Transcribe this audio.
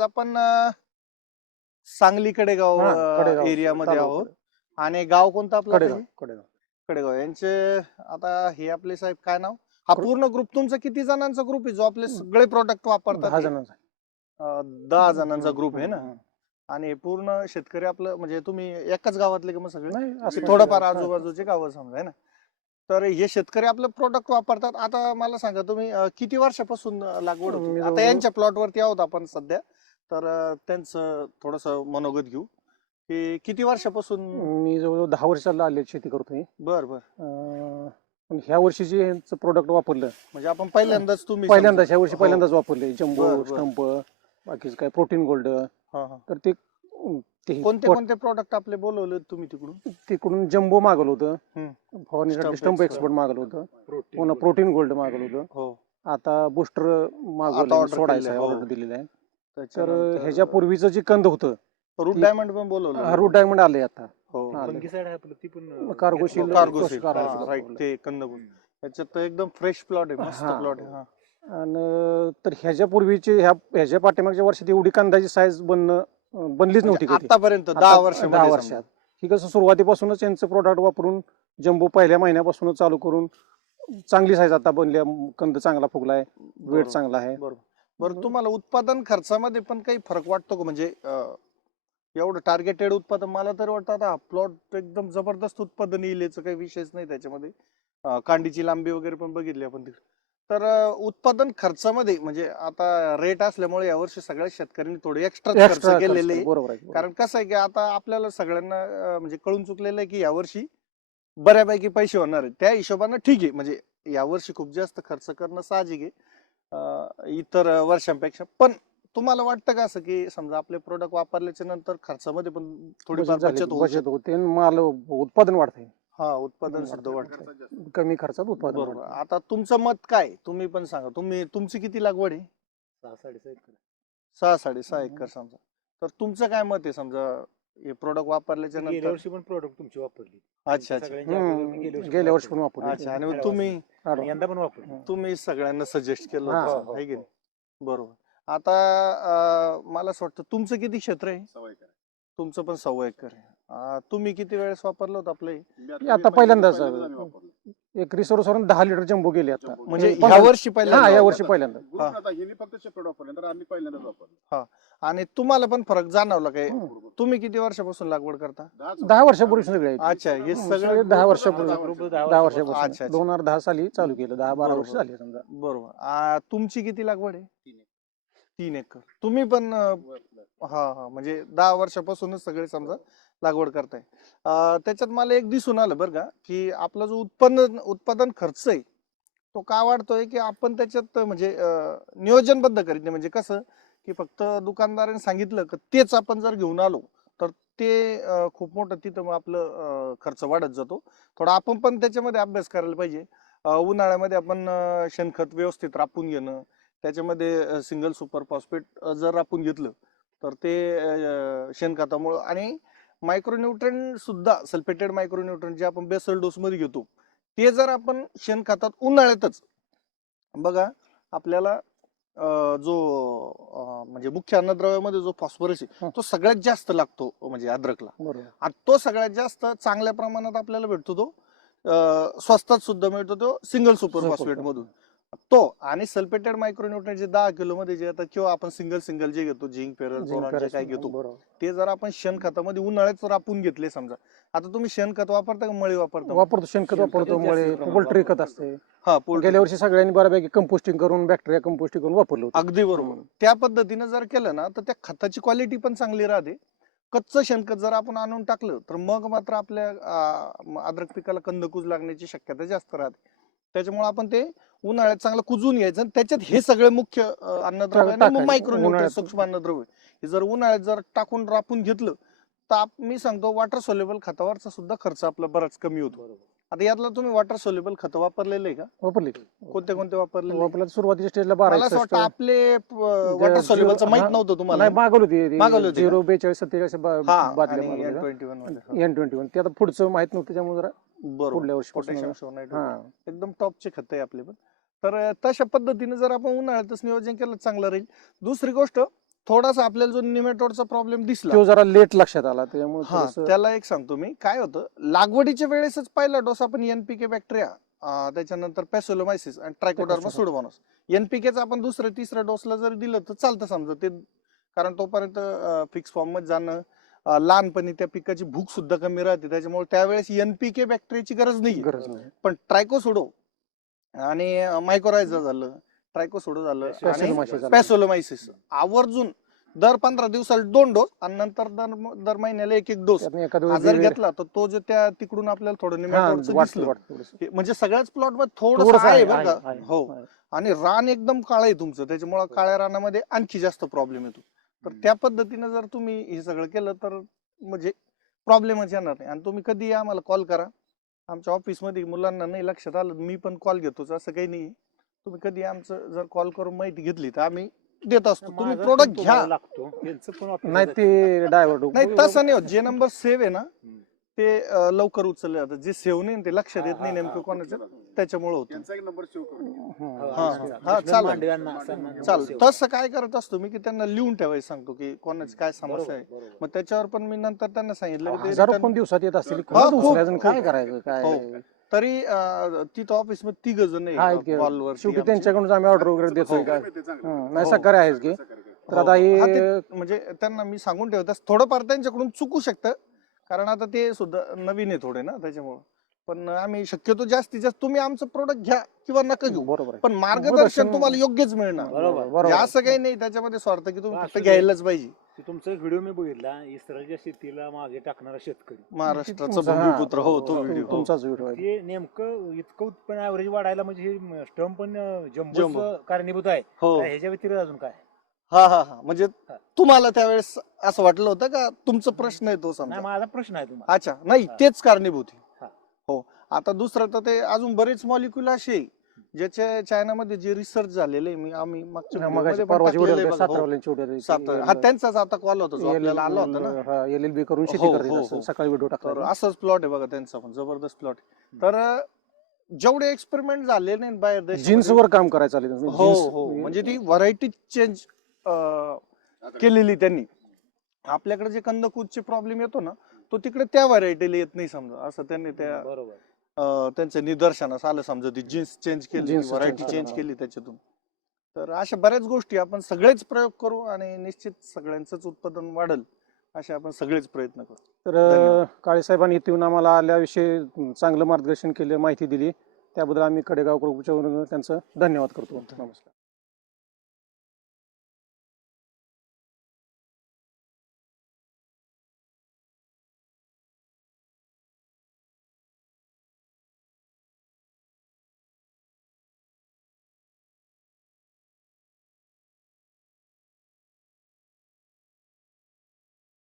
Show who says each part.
Speaker 1: आपण अं, सांगली कडेगाव
Speaker 2: कडेगाव,
Speaker 1: एरियामध्ये आहोत. आणि गाव कोणतं आपलं
Speaker 2: कडेगाव? कडेगाव.
Speaker 1: कडेगाव. यांचे आता हे आपले साहेब काय नाव? हा पूर्ण ग्रुप तुमचा किती जणांचा ग्रुप आहे जो आपले सगळे प्रोडक्ट वापरतात दहा जणांचा. ग्रुप आहे ना. आणि पूर्ण शेतकरी आपलं म्हणजे तुम्ही एकाच गावातले का मग सगळे?
Speaker 2: असं
Speaker 1: थोडंफार. आजूबाजूचे गावं समजा ना? तर हे शेतकरी आपलं प्रोडक्ट वापरतात. आता मला सांगा तुम्ही किती वर्षापासून लागवड होती? आता यांच्या प्लॉटवरती आहोत आपण सध्या. तर त्यांचं थोडस मनोगत घेऊ की किती वर्षापासून
Speaker 2: मी जवळजवळ दहा वर्षाला आले शेती करतोय
Speaker 1: बर बर
Speaker 2: अं, पण ह्या वर्षी जे यांचं प्रोडक्ट वापरलं
Speaker 1: म्हणजे आपण पहिल्यांदाच तुम्ही
Speaker 2: पहिल्यांदाच ह्या वर्षी
Speaker 1: हो.
Speaker 2: पहिल्यांदाच वापरले जम्बो
Speaker 1: बर, बर.
Speaker 2: स्टंप बाकीचं काय प्रोटीन गोल्ड
Speaker 1: हा, हा.
Speaker 2: तर ते अं, ते
Speaker 1: कोणते
Speaker 2: pot-
Speaker 1: कोणते प्रोडक्ट आपले बोलवले तुम्ही तिकडून
Speaker 2: तिकडून जम्बो मागवलं होतं. फवारणीसाठी
Speaker 1: Stump
Speaker 2: स्टंप
Speaker 1: expert.
Speaker 2: एक्सपर्ट मागवलं होतं पुन्हा प्रोटीन गोल्ड मागवलं होतं
Speaker 1: हो
Speaker 2: आता बुस्टर मागवलं
Speaker 1: order
Speaker 2: सोडायचं
Speaker 1: केलंय,
Speaker 2: आहे
Speaker 1: हो.
Speaker 2: ऑर्डर दिलेलं आहे तर
Speaker 1: त्याच्यानंतर
Speaker 2: ह्याच्या पूर्वीचं जे कंद होतं
Speaker 1: रूट डायमंड पण बोलवलं
Speaker 2: रूट डायमंड आले आता
Speaker 1: हो
Speaker 2: हा.
Speaker 3: फंगीसाईड आहे आपलं ती पण
Speaker 2: कार्गोशील-
Speaker 3: घेतलं.
Speaker 1: कार्गो.
Speaker 2: कार्गो
Speaker 1: हा, right,
Speaker 2: वापरलं.
Speaker 1: ते कंदगुळ त्याच्यात तर एकदम फ्रेश प्लॉट आहे मस्त
Speaker 2: हा.
Speaker 1: प्लॉट आहे हा
Speaker 2: आणि तर ह्याच्या पूर्वीचे ह्या ह्याच्या पाठीमागच्या वर्षात एवढी कांद्याची साईज बनणं अं, बनलीच नव्हती
Speaker 1: म्हणजे
Speaker 2: कधी
Speaker 1: आतापर्यंत दहा वर्ष
Speaker 2: दहा वर्षात ही कसं सुरुवातीपासूनच यांचं प्रोडक्ट वापरून जम्बो पहिल्या महिन्यापासूनच चालू करून चांगली साईज आता बनली आहे. कंद चांगला फुगलाय वेट चांगला आहे
Speaker 1: बरोबर बरं तुम्हाला उत्पादन खर्चामध्ये पण काही फरक वाटतो का? म्हणजे अं, एवढं टार्गेटेड उत्पादन मला तर वाटतं आता प्लॉट एकदम जबरदस्त उत्पादन येईल याचं काही विषयच नाही त्याच्यामध्ये. अं, कांडीची लांबी वगैरे पण बघितली आपण तिकडे तर अं, उत्पादन खर्चामध्ये म्हणजे आता रेट असल्यामुळे यावर्षी सगळ्या शेतकऱ्यांनी थोडे एक्स्ट्रा खर्च केलेले आहे.
Speaker 2: बरोबर आहे
Speaker 1: कारण कसं आहे की आता आपल्याला सगळ्यांना अं, म्हणजे कळून चुकलेलं आहे की यावर्षी बऱ्यापैकी पैसे होणार आहेत. त्या हिशोबानं ठीक आहे. म्हणजे यावर्षी खूप जास्त खर्च करणं साहजिक आहे. इतर वर्षांपेक्षा. पण तुम्हाला वाटतं का असं की समजा आपले प्रोडक्ट वापरल्याच्या नंतर खर्चामध्ये पण थोडीफार
Speaker 2: बचत
Speaker 1: बचत
Speaker 2: होते आणि माल उत्पादन वाढतंय.
Speaker 1: हा उत्पादन सुद्धा वाढतं
Speaker 2: कमी खर्चात उत्पादन
Speaker 1: बरोबर. आता तुमचं मत काय तुम्ही पण सांगा. तुम्ही तुमची किती लागवड आहे?
Speaker 3: सहा साडेसहा एकर.
Speaker 1: सहा साडेसहा
Speaker 2: हम्म.
Speaker 1: एकर समजा. तर तुमचं काय मत आहे समजा हे प्रोडक्ट वापरल्याच्या
Speaker 3: गेल्या
Speaker 1: नंतर?
Speaker 3: वर्षी पण प्रोडक्ट तुमची वापरली.
Speaker 1: अच्छा अच्छा.
Speaker 2: हम्म,
Speaker 3: गेल्या
Speaker 2: वर्षी पण
Speaker 3: वापरली.
Speaker 1: अच्छा आणि मग तुम्ही.
Speaker 3: आणि यंदा पण वापरली
Speaker 1: तुम्ही सगळ्यांना सजेस्ट केलं
Speaker 2: हा.
Speaker 1: होतं
Speaker 3: हो,
Speaker 1: की
Speaker 3: हो.
Speaker 1: नाही? बरोबर. आता अं, मला असं वाटतं तुमचं किती क्षेत्र आहे? तुमचं पण सव्वा एकर आहे. अं, तुम्ही किती वेळेस वापरलं होतं आपलं हे?
Speaker 2: आता पहिल्यांदाच रिसोर्स वरून दहा लिटर जम्बो गेले आता.
Speaker 1: म्हणजे
Speaker 2: पण-
Speaker 1: ह्या वर्षी
Speaker 2: हा
Speaker 1: पहिल्यांदा
Speaker 2: या. वर्षी पहिल्यांदा.
Speaker 1: हा.
Speaker 4: आता हिने फक्त सेपरेट वापरले तर आम्ही पहिल्यांदाच वापरलं.
Speaker 1: आणि तुम्हाला पण फरक जाणवला काय. तुम्ही किती वर्षापासून लागवड करता?
Speaker 4: दहाच
Speaker 2: दहा वर्षापूर्वी सगळे आहेत.
Speaker 1: अच्छा हे सगळं
Speaker 2: सगळे दहा वर्षापूर्वी.
Speaker 4: दहा वर्ष.
Speaker 3: दहा
Speaker 2: दहा
Speaker 1: अच्छा.
Speaker 2: दोन हजार दहा साली चालू केलं दहा बारा वर्ष
Speaker 1: बरोबर.
Speaker 2: झाली समजा.
Speaker 1: बरोबर. तुमची किती लागवड आहे?
Speaker 4: तीन एकर.
Speaker 1: तीन एकर. तुम्ही पण अं, हा हा. म्हणजे दहा वर्षापासूनच सगळे समजा लागवड करताय. त्याच्यात मला एक दिसून आलं बरं का की आपला जो उत्पन्न उत्पादन खर्च आहे तो का वाढतोय की आपण त्याच्यात म्हणजे नियोजनबद्ध करीत नाही. म्हणजे कसं की फक्त दुकानदाराने सांगितलं की तेच आपण जर घेऊन आलो तर ते खूप मोठं तिथं मग आपलं खर्च वाढत जातो. थोडा आपण पण त्याच्यामध्ये अभ्यास करायला पाहिजे. उन्हाळ्यामध्ये आपण शेणखत व्यवस्थित रापून घेणं त्याच्यामध्ये सिंगल सुपर फॉस्फेट जर आपण घेतलं तर ते शेणखतामुळं आणि मायक्रोन्यूट्रन सुद्धा सल्फेटेड मायक्रोन्यूट्रन जे आपण बेसल डोस मध्ये घेतो ते जर आपण शेणखतात उन्हाळ्यातच बघा आपल्याला जो म्हणजे मुख्य अन्नद्रव्यामध्ये जो फॉस्फरस आहे. तो सगळ्यात जास्त लागतो म्हणजे अद्रकला आणि तो सगळ्यात जास्त चांगल्या प्रमाणात आपल्याला भेटतो तो स्वस्तात सुद्धा मिळतो तो सिंगल सुपर फॉस्फेट. मधून तो आणि सल्फेटेड मायक्रोन्यूट्रन जे दहा किलो मध्ये जे येतात किंवा आपण सिंगल सिंगल जे घेतो झिंक फेरल बोरॉन जे काय घेतो ते जर आपण शेणखतामध्ये उन्हाळ्यात रापून घेतले समजा आता तुम्ही शेणखत वापरता का मळी वापरता?
Speaker 2: वापरतो शेणखत वापरतो मुळे पोल्ट्री खत. असते.
Speaker 1: हा पोल्ट्री
Speaker 2: गेल्या वर्षी सगळ्यांनी बऱ्यापैकी कंपोस्टिंग करून बॅक्टेरिया कंपोस्टिंग करून वापरलं
Speaker 1: अगदी बरोबर. त्या पद्धतीने जर केलं ना तर त्या खताची क्वालिटी पण चांगली राहते. कच्चं शेणखत जर आपण आणून टाकलं तर मग मात्र आपल्या अद्रक पिकाला कंदकूज लागण्याची शक्यता जास्त राहते. त्याच्यामुळे आपण ते उन्हाळ्यात चांगलं कुजून घ्यायचं आणि त्याच्यात हे सगळे मुख्य अन्नद्रव्य
Speaker 2: उन्हाळ्यात.
Speaker 1: सूक्ष्म अन्नद्रव्य हे जर उन्हाळ्यात जर टाकून रापून घेतलं तर आप- मी सांगतो वॉटर सोलेबल खतावरचा सुद्धा खर्च आपला बराच कमी होतो. आता यातला तुम्ही वॉटर सोलेबल खत वापरलेलं आहे का?
Speaker 2: वापरली.
Speaker 1: कोणते कोणते
Speaker 2: वापरला सुरुवातीच्या स्टेजला बारा
Speaker 1: मला असं वाटतं
Speaker 2: एकसष्ट.
Speaker 1: आपले वॉटर सोल्युबलचं माहीत
Speaker 2: हा,
Speaker 1: नव्हतं तुम्हाला.
Speaker 2: नाही मागवली होती.
Speaker 1: मागवली
Speaker 2: झिरो बेचाळीस सत्तेचाळीस बा- बादल्या
Speaker 1: आणि
Speaker 2: मागवल्या.
Speaker 1: N21 मध्ये.
Speaker 2: एन ट्वेंटी वन ते आता पुढचं माहीत नव्हतं त्यामुळे जरा पुढल्या वर्षी हा.
Speaker 1: एकदम टॉपचे खत आहे आपले पण. तर तशा पद्धतीने जर आपण उन्हाळ्यातच नियोजन केलं चांगलं राहील. दुसरी गोष्ट थोडासा आपल्याला जो निमेटोडचा प्रॉब्लेम दिसला.
Speaker 2: तो जरा लेट लक्षात आला त्यामुळे
Speaker 1: त्याला एक सांगतो मी. काय होतं लागवडीच्या वेळेसच पहिला डोस आपण एनपीके बॅक्टेरिया त्याच्यानंतर पॅसोलोमायसिस आणि ट्रायकोडर्मा. सुडोमॉनस एनपीकेचा आपण दुसऱ्या तिसऱ्या डोसला जर दिलं तर चालतं समजा ते. कारण तोपर्यंत फिक्स फॉर्ममध्ये जाणं लहानपणी त्या पिकाची भूक सुद्धा कमी राहते. त्याच्यामुळे त्यावेळेस एनपीके बॅक्टेरियाची गरज नाही
Speaker 2: गरज नाही
Speaker 1: पण ट्रायकोसुडो आणि मायकोरायझा झालं. ट्रायकोसुडो झालं आणि
Speaker 2: Pacillomyces झालं.
Speaker 1: पॅसोलोमायसिस आवर्जून दर पंधरा दिवसाला दोन डोस आणि नंतर दर दर महिन्याला एक एक डोस
Speaker 2: वेगळे-
Speaker 1: घेतला तर तो जे त्या तिकडून आपल्याला थोडं
Speaker 2: हा.
Speaker 1: हे म्हणजे सगळ्याच प्लॉटमध्ये थोडस
Speaker 2: थोडंसं
Speaker 1: आहे बरं हो. आणि रान एकदम काळं आहे तुमचं. त्याच्यामुळे काळ्या रानामध्ये आणखी जास्त प्रॉब्लेम येतो. तर त्या पद्धतीनं जर तुम्ही हे सगळं केलं तर म्हणजे प्रॉब्लेमच येणार नाही. आणि तुम्ही कधी आम्हाला कॉल करा. आमच्या ऑफिसमध्ये मुलांना नाही लक्षात आलं मी पण कॉल घेतोच असं काही नाही तुम्ही कधी आमचं जर कॉल करून माहिती घेतली तर आम्ही देत असतो. तुम्ही प्रोडक्ट घ्या.
Speaker 3: लागतो.
Speaker 2: नाही. ते डायव्हर्ट
Speaker 1: नाही तसं नाही होत. जे नंबर सेव्ह आहे ना. ते अं, लवकर उचलले जातात जे सेव्ह नाही ते लक्षात येत
Speaker 3: हा,
Speaker 1: नाही
Speaker 3: हा,
Speaker 1: नेमकं
Speaker 3: हा.
Speaker 1: कोणाचं त्याच्यामुळे होतं
Speaker 4: त्यांचा एक नंबर सेव्ह करून घ्या.
Speaker 3: हा,
Speaker 1: हा,
Speaker 3: हा,
Speaker 1: हा,
Speaker 3: कृष्ण
Speaker 1: चालेल.
Speaker 3: मांडव्यांना असा
Speaker 1: चाल
Speaker 3: सेवा.
Speaker 1: तसं काय करत असतो मी की त्यांना लिहून ठेवायला सांगतो की कोणाची काय समस्या आहे
Speaker 3: बरोबर.
Speaker 1: मग त्याच्यावर पण मी नंतर त्यांना सांगितलं की ते
Speaker 2: हजारो
Speaker 1: return-
Speaker 2: पण दिवसात येत असतील
Speaker 1: हा,
Speaker 2: कोणाचं
Speaker 1: खूप,
Speaker 2: उचलायचं आणि काय. करायचं काय
Speaker 1: हो. तरी अं, तिथं ऑफिसमध्ये तिघ जण
Speaker 2: हा, इतके.
Speaker 1: कॉलवर
Speaker 2: शेवटी त्यांच्याकडून आम्ही ऑर्डर वगैरे देतोय
Speaker 1: हो.
Speaker 2: काय. हं, नाही
Speaker 1: हो.
Speaker 2: सकाळी आहेच की. तर आता हे
Speaker 1: म्हणजे त्यांना मी सांगून ठेवत. थोडंफार त्यांच्याकडून चुकू शकतं कारण आता ते सुद्धा नवीन आहे थोडे ना त्याच्यामुळे. पण आम्ही शक्यतो जास्तीत जास्त तुम्ही आमचं प्रोडक्ट घ्या किंवा नका घेऊ.
Speaker 2: बरोबर आहे.
Speaker 1: पण मार्गदर्शन तुम्हाला योग्यच मिळणार.
Speaker 3: बरोबर.
Speaker 1: म्हणजे असं काही नाही त्याच्यामध्ये स्वार्थ की तुम्ही फक्त. घ्यायलाच पाहिजे.
Speaker 3: ते तुमचा एक व्हिडिओ मी बघितला इस्रायलच्या शेतीला मागे टाकणारा शेतकरी.
Speaker 1: महाराष्ट्राचा
Speaker 2: तुमचा-
Speaker 1: भूमिपुत्र हो तो
Speaker 3: हो,
Speaker 1: व्हिडिओ
Speaker 2: तुमचाच व्हिडिओ आहे.
Speaker 3: ते नेमकं इतकं उत्पन्न ऍव्हरेज वाढायला म्हणजे हे स्टम पण. जम्बो. कारणीभूत आहे.
Speaker 1: हो.
Speaker 3: ह्याच्या व्यतिरिक्त अजून काय?
Speaker 1: हा हा हा म्हणजे
Speaker 3: हा.
Speaker 1: तुम्हाला त्यावेळेस असं वाटलं होतं का तुमचा प्रश्न आहे तो
Speaker 3: नाही
Speaker 1: समजा
Speaker 3: माझा प्रश्न आहे तुम्हाला
Speaker 1: अच्छा नाही
Speaker 3: हा.
Speaker 1: तेच कारणीभूत आहे.
Speaker 3: हा.
Speaker 1: हो आता दुसरं तर ते अजून बरेच मॉलिक्युल असे आहे, ज्याच्या चायनामध्ये जे रिसर्च झालेले मी आम्ही मागच्या
Speaker 2: मग
Speaker 1: व्हिडिओमध्ये पण
Speaker 2: परवाची
Speaker 1: टाकलेलं
Speaker 2: व्हिडिओ
Speaker 1: आहे बघा. हो. हा त्यांचाच आता कॉल होता जो आपल्याला आला होता ना
Speaker 2: एल एल बी करून शेती
Speaker 1: हो,
Speaker 2: करत
Speaker 1: हो,
Speaker 2: असं
Speaker 1: हो.
Speaker 2: सकाळी व्हिडिओ
Speaker 1: तर
Speaker 2: टाकला
Speaker 1: असंच प्लॉट आहे बघा त्यांचा पण जबरदस्त प्लॉट तर अं, जेवढे एक्सपेरिमेंट झाले नाही बाहेर
Speaker 2: जीन्स वर काम करायचं आले
Speaker 1: हो हो म्हणजे ती व्हरायटी चेंज केलेली त्यांनी. आपल्याकडे जे कंदकूदचे प्रॉब्लेम येतो ना तो तिकडे त्या व्हरायटीला येत नाही समजा. असं त्यांनी त्या
Speaker 3: बरोबर.
Speaker 1: अं, त्यांच्या निदर्शनास आलं समजा ती जीन्स चेंज केली व्हरायटी चेंज
Speaker 2: केलं.
Speaker 1: त्याच्यातून. तर अशा बऱ्याच गोष्टी आपण सगळेच प्रयोग करू आणि निश्चित सगळ्यांचंच उत्पादन वाढल असे आपण सगळेच प्रयत्न करू.
Speaker 2: तर. काळे साहेबांनी आम्हाला आल्याविषयी चांगलं मार्गदर्शन केलं माहिती दिली. त्याबद्दल आम्ही कडेगाव त्यांचं धन्यवाद करतो. नमस्कार.